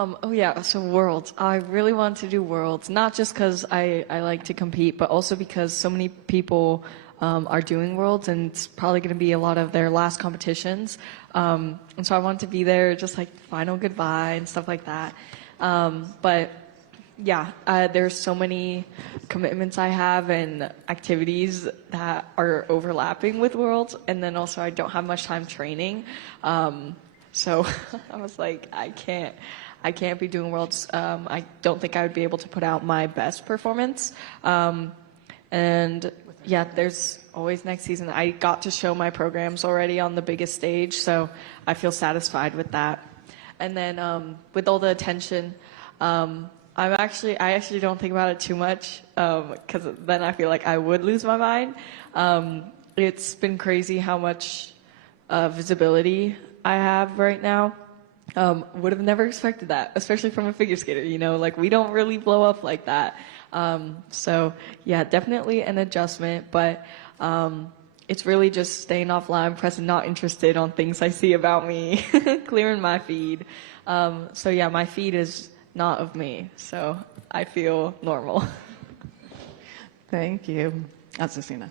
Oh yeah, so Worlds. I really want to do Worlds, not just because I like to compete, but also because so many people are doing Worlds, and it's probably going to be a lot of their last competitions. And so I want to be there, just like final goodbye and stuff like that. But yeah, there's so many commitments I have and activities that are overlapping with Worlds, and then also I don't have much time training. So I was like, I can't be doing Worlds. I don't think I would be able to put out my best performance. And yeah, there's always next season. I got to show my programs already on the biggest stage, so I feel satisfied with that. And then with all the attention, I actually don't think about it too much, because then I feel like I would lose my mind. It's been crazy how much visibility I have right now. Would have never expected that, especially from a figure skater, like we don't really blow up like that. So yeah, definitely an adjustment, but it's really just staying offline, pressing not interested on things I see about me, clearing my feed. So yeah, my feed is not of me, so I feel normal. Thank you. Azucena.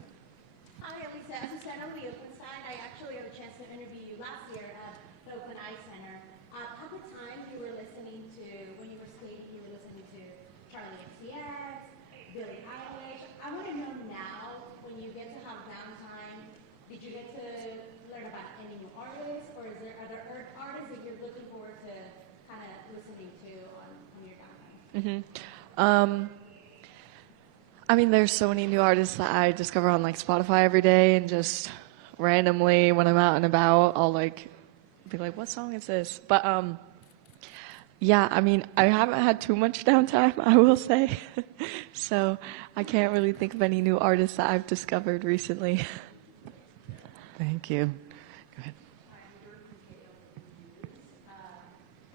Hi, Alysa. Azucena on the Oakland side. I actually had a chance to interview you last year at the Oakland Ice Center. At the time, you were listening to, when you were skating, you were listening to Charlie XCX, Billie Eilish. I want to know now, when you get to have downtime, did you get to learn about any new artists, or are there artists that you're looking forward to kind of listening to on your downtime? I mean, there's so many new artists that I discover on like Spotify every day, and just randomly when I'm out and about, I'll like be like, what song is this? But yeah, I mean, I haven't had too much downtime, I will say. So I can't really think of any new artists that I've discovered recently. Thank you. Go ahead.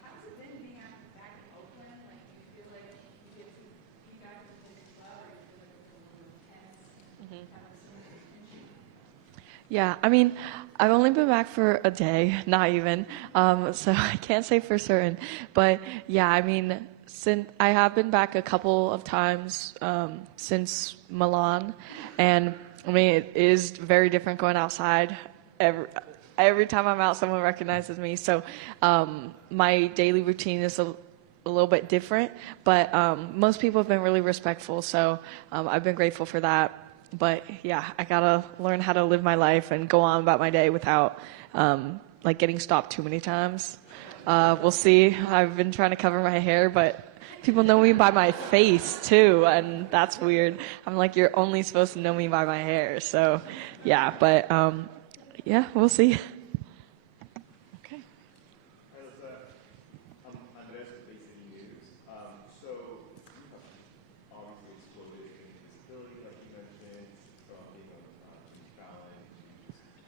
How's it been being back in Oakland? Like, do you feel like you get to be back with the club, or do you feel like it's a little intense? Yeah, I mean, I've only been back for a day, not even, so I can't say for certain. But yeah, I mean, since I have been back a couple of times since Milan, and I mean, it is very different going outside. Every time I'm out, someone recognizes me. So my daily routine is a little bit different, but most people have been really respectful, so I've been grateful for that. But yeah, I gotta learn how to live my life and go on about my day without like getting stopped too many times. We'll see. I've been trying to cover my hair, but people know me by my face too, and that's weird. I'm like, you're only supposed to know me by my hair. So yeah, but yeah, we'll see. Okay. Obviously exploded in visibility, like you mentioned, from being on challenge,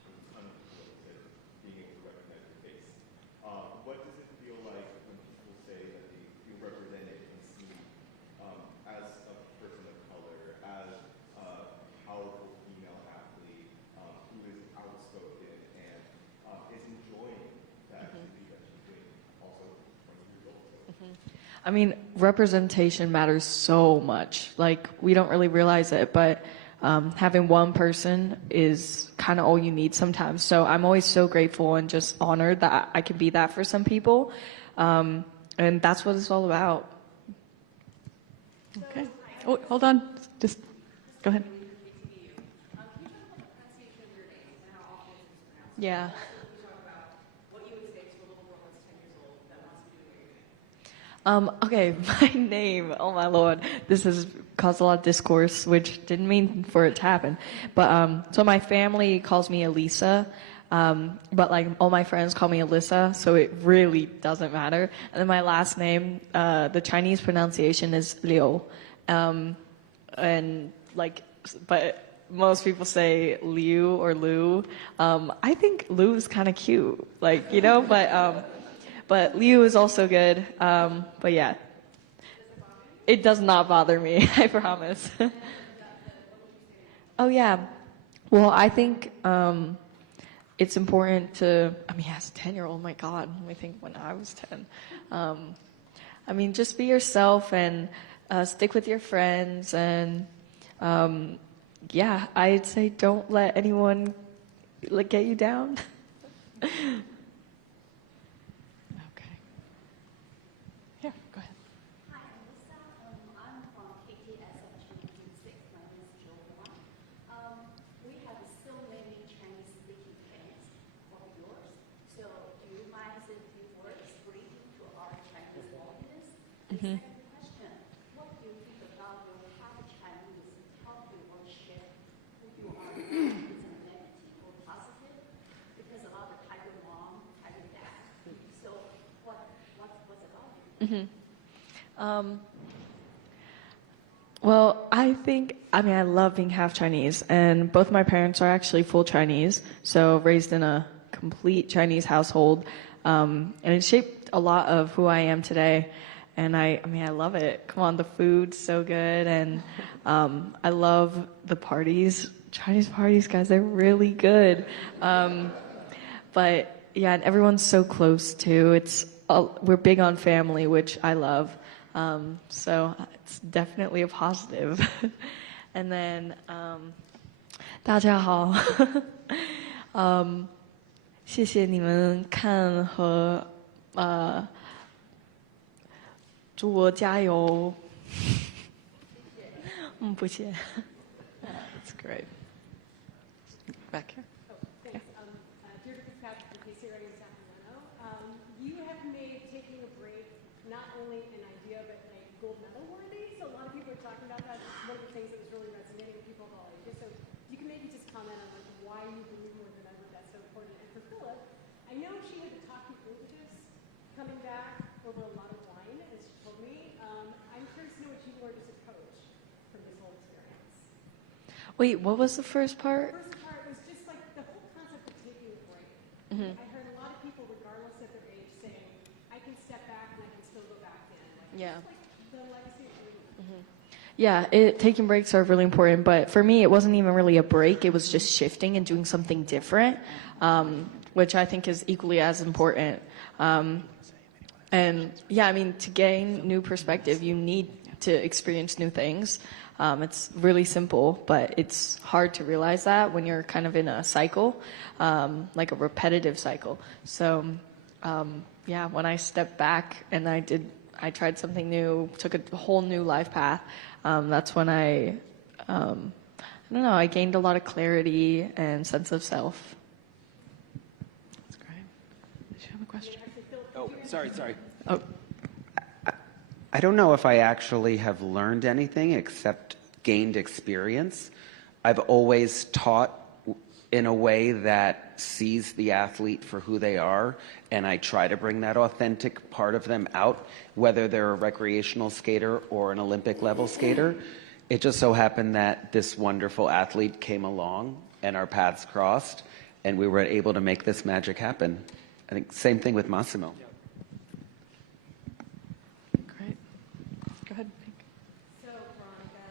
from a ton of people to being able to recognize your face. What does it feel like when people say that they feel represented and seen as a person of color, as a powerful female athlete who is outspoken and is enjoying the activity that she's doing, also 20 years old? I mean, representation matters so much. Like, we don't really realize it, but having one person is kind of all you need sometimes. So I'm always so grateful and just honored that I can be that for some people. And that's what it's all about. Okay. Oh, hold on. Just go ahead. Yeah. Okay, my name, oh my lord, this has caused a lot of discourse, which didn't mean for it to happen. But, so my family calls me Alysa, but like all my friends call me Alyssa, so it really doesn't matter. And then my last name, the Chinese pronunciation is Liu. And like, but most people say Liu or Lu. I think Lu is kind of cute, like, but Liu is also good. But yeah, it does not bother me, I promise. Oh yeah. Well, I think it's important to, I mean, as a 10-year-old, my God, let me think when I was 10. I mean, just be yourself and stick with your friends. And yeah, I'd say don't let anyone like get you down. Okay. Here, go ahead. Hi, Alyssa. I'm from KTS of Children 6. My name is Joanna. We have so many Chinese-speaking parents of yours. So do you mind saying a few words briefly to our Chinese audience? The second question, what do you think about your half Chinese help you or share who you are? Is it negative or positive? Because a lot of Tiger mom, Tiger dad. So what's about you? Well, I mean, I love being half Chinese, and both my parents are actually full Chinese, so raised in a complete Chinese household, and it shaped a lot of who I am today. And I mean, I love it. Come on, the food's so good, and I love the parties. Chinese parties, guys, they're really good. But yeah, and everyone's so close too. We're big on family, which I love. So it's definitely a positive. And then, 大家好，谢谢你们看和祝我加油。不谢。That's great. Back here. Thanks. Deirdre Fitzpatrick from KCRA in Sacramento. You have made taking a break not only an idea, but like gold medal worthy. So a lot of people are talking about that. It's one of the things that was really resonating with people of all ages. So you can maybe just comment on like why you believe more than ever that's so important. And for Philip, I know she had to talk you into this coming back over a lot of wine, as she told me. I'm curious to know what you learned as a coach from this whole experience. Wait, what was the first part? The first part was just like the whole concept of taking a break. I heard a lot of people, regardless of their age, saying, I can step back and I can still go back in. Like, Yeah. just like the legacy of doing that. Yeah, taking breaks are really important, but for me, it wasn't even really a break. It was just shifting and doing something different, which I think is equally as important. And yeah, I mean, to gain new perspective, you need to experience new things. It's really simple, but it's hard to realize that when you're kind of in a cycle, like a repetitive cycle. So yeah, when I stepped back and I tried something new, took a whole new life path, that's when I don't know, I gained a lot of clarity and sense of self. That's great. Did you have a question? Oh, sorry. Oh, I don't know if I actually have learned anything except gained experience. I've always taught in a way that sees the athlete for who they are, and I try to bring that authentic part of them out, whether they're a recreational skater or an Olympic level skater. It just so happened that this wonderful athlete came along and our paths crossed, and we were able to make this magic happen. I think same thing with Massimo. Great. Go ahead, Pink. So, Veronica,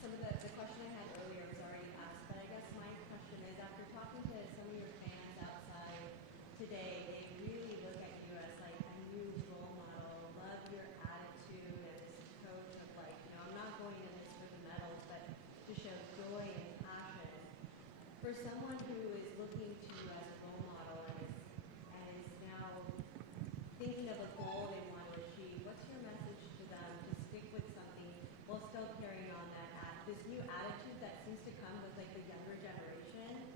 some of the question I had earlier was already asked, but I guess my question is, after talking to some of your fans outside today, they really look at you as like a new role model, love your attitude as a coach of like, I'm not going in this for the medals, but to show joy and passion. For someone who is looking to you as a role model and is now thinking of a goal they want to achieve, what's your message to them to stick with something while still carrying on this new attitude that seems to come with like the younger generation?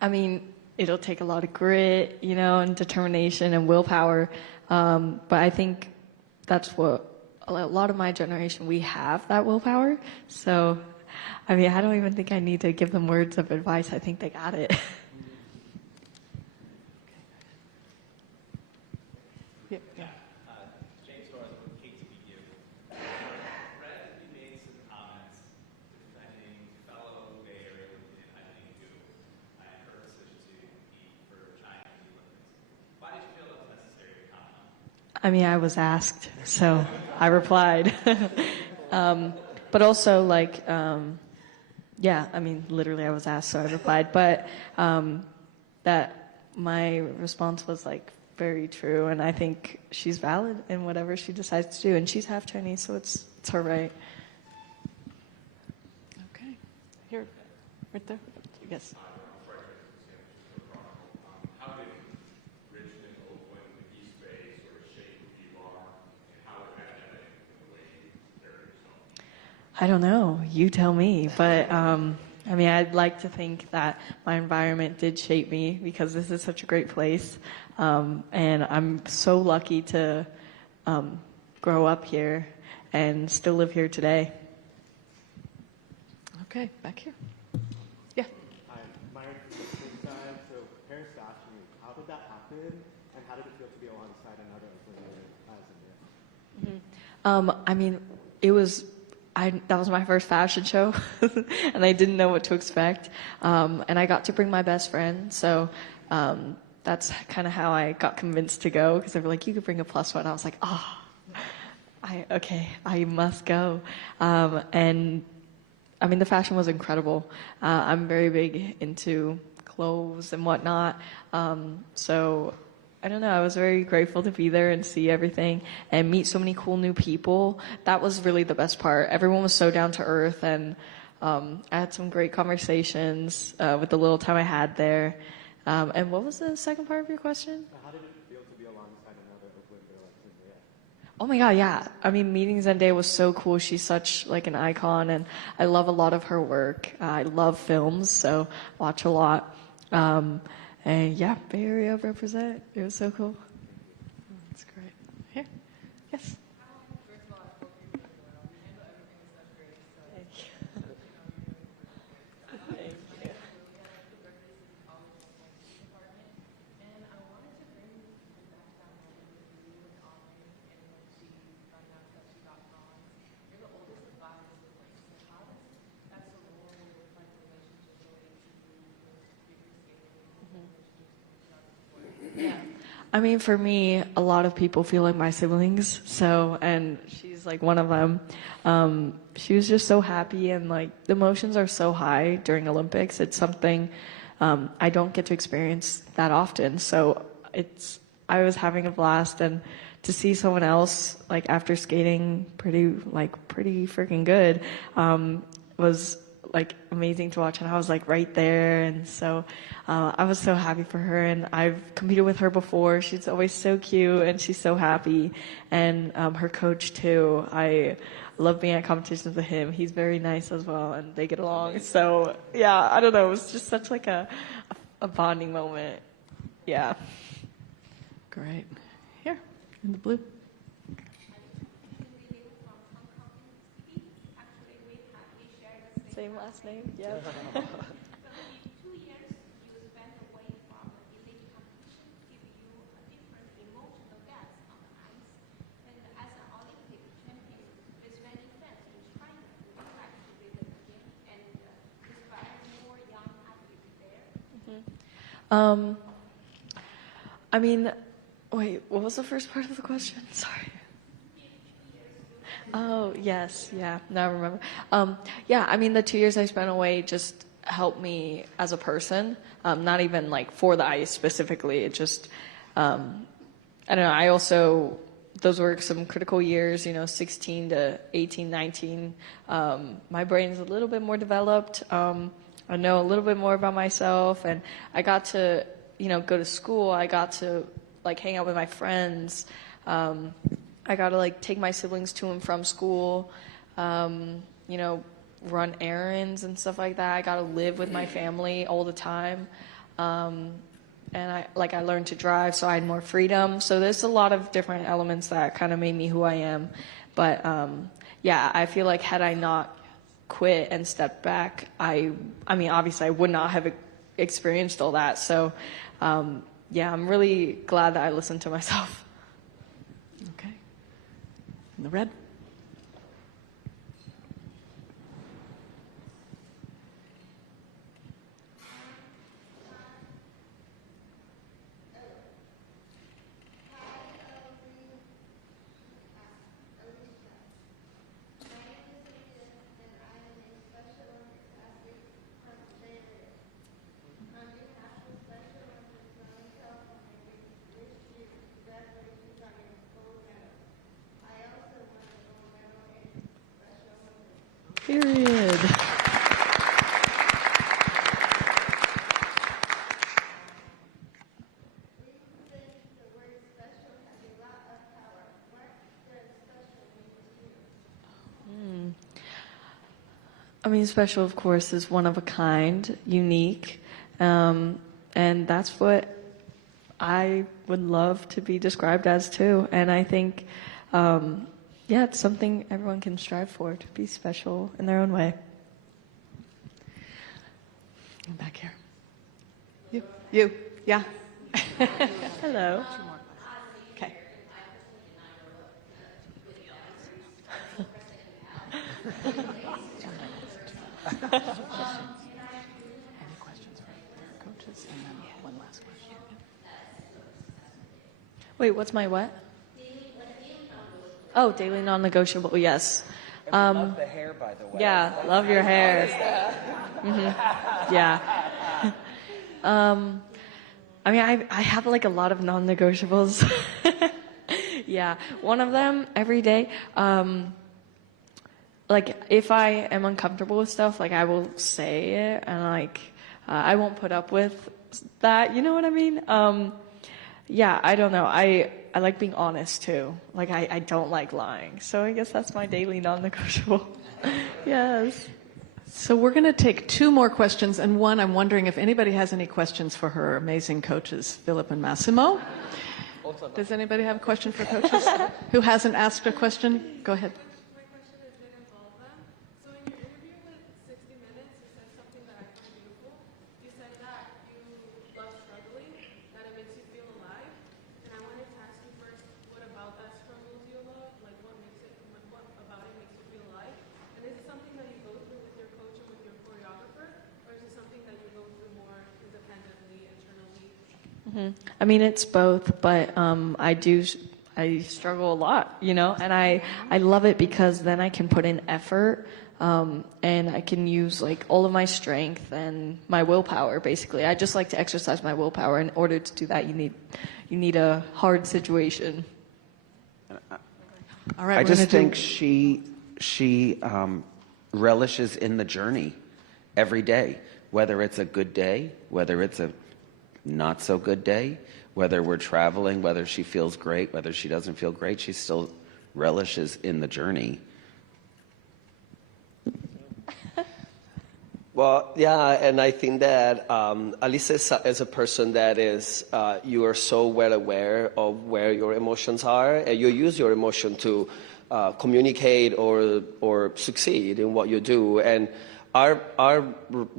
I mean, it'll take a lot of grit, and determination and willpower. But I think that's what a lot of my generation, we have that willpower. So, I mean, I don't even think I need to give them words of advice. I think they got it. Yeah. James Torres with KTVU. Brad, you made some comments defending fellow Bay Area and hiking who and her decision to compete for China in the Olympics. Why did you feel that was necessary to comment on? I mean, I was asked, so I replied. But also, like, yeah, I mean, literally I was asked, so I replied. But that my response was like very true, and I think she's valid in whatever she decides to do, and she's half Chinese, so it's her right. Okay. Here, right there. Yes. How did Richmond, Oakland, the East Bay sort of shape who you are, and how is that evident in the way you carry yourself? I don't know. You tell me. But I mean, I'd like to think that my environment did shape me because this is such a great place. And I'm so lucky to grow up here and still live here today. Okay, back here. Yeah. Hi, my name is Side. So parents asked me, how did that happen, and how did it feel to be alongside another Oakland as in I mean, it was. That was my first fashion show, and I didn't know what to expect. And I got to bring my best friend, so that's kind of how I got convinced to go, because they were like, you could bring a plus one. I was like, I must go. And I mean, the fashion was incredible. I'm very big into clothes and whatnot. So I don't know, I was very grateful to be there and see everything and meet so many cool new people. That was really the best part. Everyone was so down to earth, and I had some great conversations with the little time I had there. And what was the second part of your question? How did it feel to be alongside another Oakland girl like Zendaya? Oh my God, yeah. I mean, meeting Zendaya was so cool. She's such like an icon, and I love a lot of her work. I love films, so watch a lot. And yeah, Bay Area represent. It was so cool. That's great. Here. Yes. I mean, for me, a lot of people feel like my siblings. So, and she's like one of them. She was just so happy, and like the emotions are so high during Olympics. It's something I don't get to experience that often. So I was having a blast, and to see someone else like after skating pretty freaking good was like amazing to watch, and I was like right there, and so I was so happy for her. And I've competed with her before. She's always so cute, and she's so happy. And her coach too. I love being at competitions with him. He's very nice as well, and they get along. So yeah, I don't know. It was just such like a bonding moment. Yeah. Great. Here, in the blue. Same last name. Yep. So in 2 years you spent away from the elite competition give you a different emotional depth on the ice. And as an Olympic champion, there's many fans in China who would like to visit the game and inspire more young athletes there. I mean, wait, what was the first part of the question? Sorry. Oh, yes. Yeah. Now I remember. Yeah, I mean, the 2 years I spent away just helped me as a person. Not even like for the ice specifically. It just, I don't know. I also, those were some critical years, 16 to 18, 19. My brain's a little bit more developed. I know a little bit more about myself, and I got to, go to school. I got to like hang out with my friends. I got to like take my siblings to and from school, run errands and stuff like that. I got to live with my family all the time. And I learned to drive, so I had more freedom. So there's a lot of different elements that kind of made me who I am. But yeah, I feel like had I not quit and stepped back, I mean, obviously I would not have experienced all that. So yeah, I'm really glad that I listened to myself. Okay. In the red. Period. I mean, special, of course, is one of a kind, unique, and that's what I would love to be described as too. And I think, yeah, it's something everyone can strive for, to be special in their own way. And back here. You, yeah. Hello. Okay. Any questions for your coaches? And then one last question. Wait, what's my what? Oh, daily non-negotiable, yes. Love the hair, by the way. Yeah, love your hair. Yeah. I mean, I have like a lot of non-negotiables. Yeah, one of them every day. Like if I am uncomfortable with stuff, like I will say it, and like I won't put up with that. You know what I mean? Yeah, I don't know. I like being honest too. Like I don't like lying. So I guess that's my daily non-negotiable. Yes. So we're going to take two more questions, and one, I'm wondering if anybody has any questions for her amazing coaches, Philip and Massimo. Does anybody have a question for coaches? Who hasn't asked a question? Go ahead. My question is going to involve them. So in your interview with 60 Minutes, you said something that I find beautiful. You said that you love struggling, that it makes you feel alive. And I wanted to ask you first, what about that struggle do you love? Like what about it makes you feel alive? And is it something that you go through with your coach and with your choreographer? Or is it something that you go through more independently, internally? I mean, it's both, but I struggle a lot, you know, and I love it because then I can put in effort, and I can use like all of my strength and my willpower, basically. I just like to exercise my willpower. In order to do that, you need a hard situation. All right. I just think she relishes in the journey every day, whether it's a good day, whether it's a not so good day, whether we're traveling, whether she feels great, whether she doesn't feel great, she still relishes in the journey. Well, yeah, and I think that Alysa is a person that is, you are so well aware of where your emotions are, and you use your emotion to communicate or succeed in what you do. And our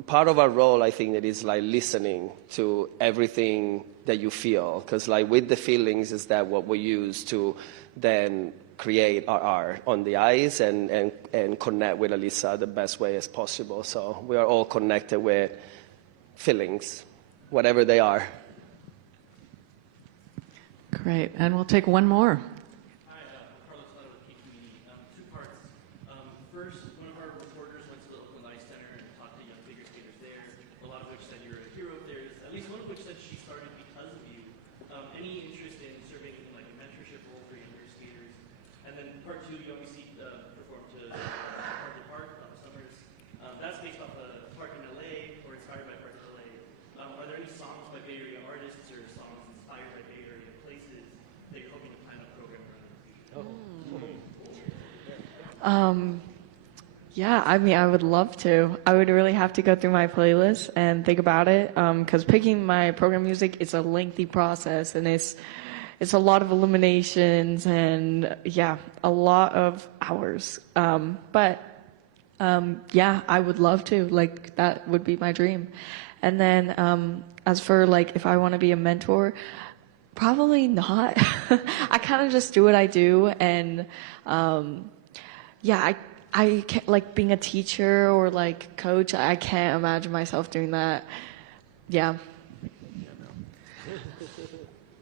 part of our role, I think, that is like listening to everything that you feel, because like with the feelings is that what we use to then create our art on the ice and connect with Alysa the best way as possible. So we are all connected with feelings, whatever they are. Great. And we'll take one more. First, one of our reporters went to the Oakland Ice Center and talked to young figure skaters there, a lot of which said you're a hero there, at least one of which said she started because of you. Any interest in serving in like a mentorship role for younger skaters? And then part two, you obviously perform to Park on the summers. That's based off a park in LA, or inspired by Park in LA. Are there any songs by Bay Area artists or songs inspired by Bay Area places that you're hoping to plan a program around? Yeah, I mean, I would love to. I would really have to go through my playlist and think about it, because picking my program music is a lengthy process, and it's a lot of eliminations and, yeah, a lot of hours. But yeah, I would love to. Like, that would be my dream. And then as for, like, if I want to be a mentor, probably not. I kind of just do what I do, and yeah, I can't, like being a teacher or like coach, I can't imagine myself doing that. Yeah.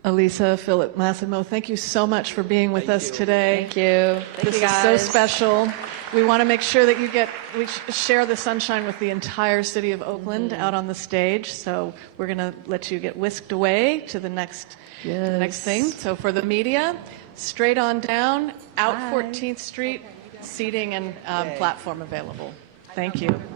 Alysa, Philip, Massimo, thank you so much for being with us today. Thank you. This is so special. We want to make sure that we share the sunshine with the entire city of Oakland out on the stage. So we're going to let you get whisked away to the next thing. So for the media, straight on down, out 14th Street, seating and platform available. Thank you.